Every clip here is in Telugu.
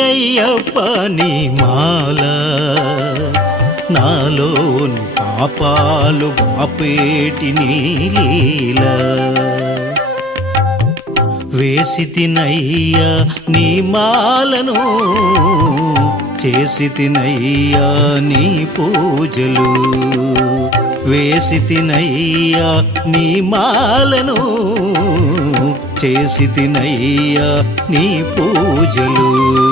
అయ్యప్ప నీ మాల. నాలోని పాపాలు బాపేటి నీ లీల. వేసి తినయ్యా నీ మాలను. చేసి తినయ్యా నీ పూజలు. వేసి తినయ్యా నీ మాలను. చేసి తినయ్యా నీ పూజలు.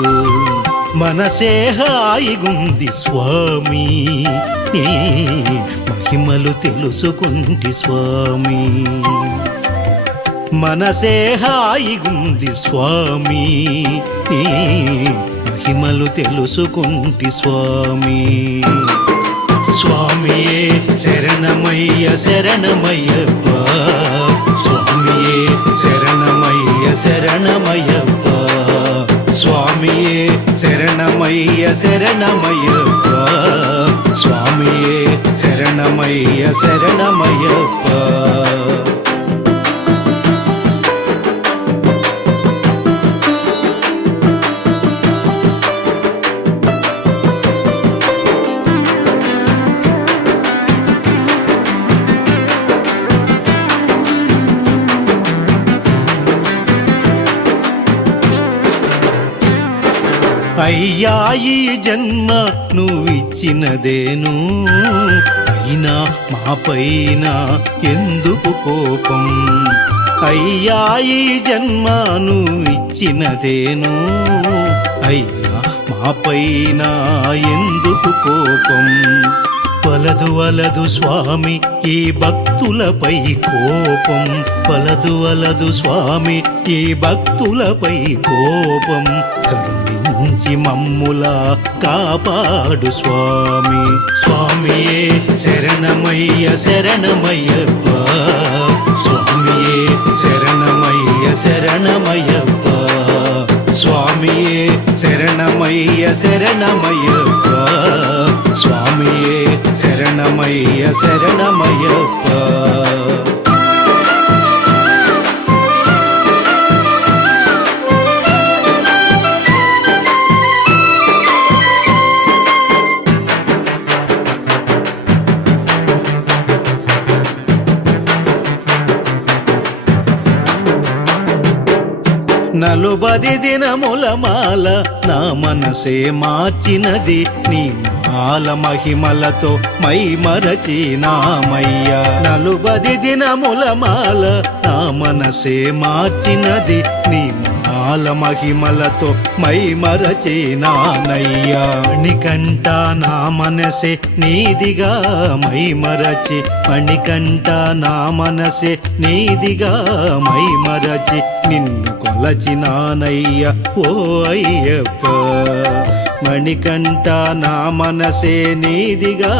మనసే హాయిగుంది స్వామి. మహిమలు తెలుసుకుంటి స్వామి. మనసే హాయిగుంది స్వామి. మహిమలు తెలుసుకుంటి స్వామి. స్వామియే శరణమయ్య శరణమయ్యప్ప. శరణమయ్య శరణమయ్యప్ప. స్వామియే శరణమయ్య శరణమయ్యప్ప. అయ్యా ఈ జన్మ నువ్విచ్చినదేను. అయినా మా పైన ఎందుకు కోపం? అయ్యా ఈ జన్మ నువ్విచ్చినదేను. అయినా మా పైన ఎందుకు కోపం? వలదు వలదు స్వామి ఈ భక్తులపై కోపం. వలదు వలదు స్వామి ఈ భక్తులపై కోపం. కరుణించి మమ్ముల కాపాడు స్వామి స్వామియే శరణమయ్య శరణమయ్యప్ప స్వామియే శరణమయ్య శరణమయ్యప్ప స్వామియే శరణమయ్య శరణమయ్యప్ప స్వామియే శరణమయ్య శరణమయ్యప్ప నలుబది దినముల మాల నా మనసే మార్చినది. నీ మాల మహిమలతో మై మరచినామయ్య నలుబది దినముల మాల నా మనసే మార్చినది. నీ మాల మహిమలతో మై మరచినానయ్యా మణికంట నా మనసే నీదిగా మై మరచి. మణికంట నా మనసే నీదిగా మై మరచి. నిన్ను కొలచినానయ్య ఓ అయ్యప్ప మణికంట నా మనసే నీదిగా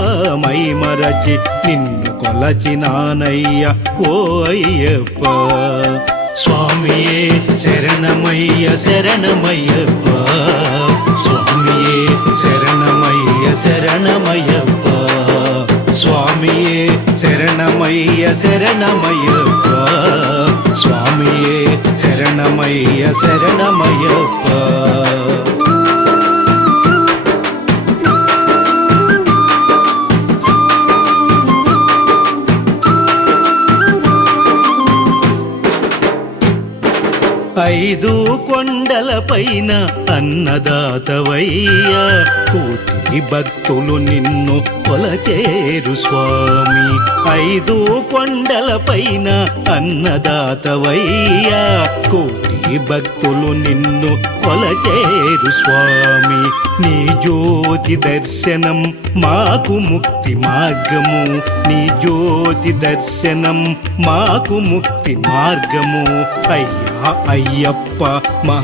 మై మరచి నిన్ను కొలచినానయ్య ఓ అయ్యప్ప స్వామియే శరణమయ్య శరణమయ్యప్ప స్వామియే శరణమయ్య శరణమయ్యప్ప స్వామియే శరణమయ్య శరణమయ్యప్ప స్వామియే శరణమయ్య శరణమయ్యప్ప. ఐదు కొండల పైన అన్నదాతవయ్యా. కోటి భక్తులు నిన్ను కొలచేరు స్వామి. ఐదు కొండలపైన అన్నదాతవయ్యా. కోటి భక్తులు నిన్ను కొలచేరు స్వామి. నీ జ్యోతి దర్శనం మాకు ముక్తి మార్గము. నీ జ్యోతి దర్శనం మాకు ముక్తి మార్గము. అయ్యా అయ్యప్ప మా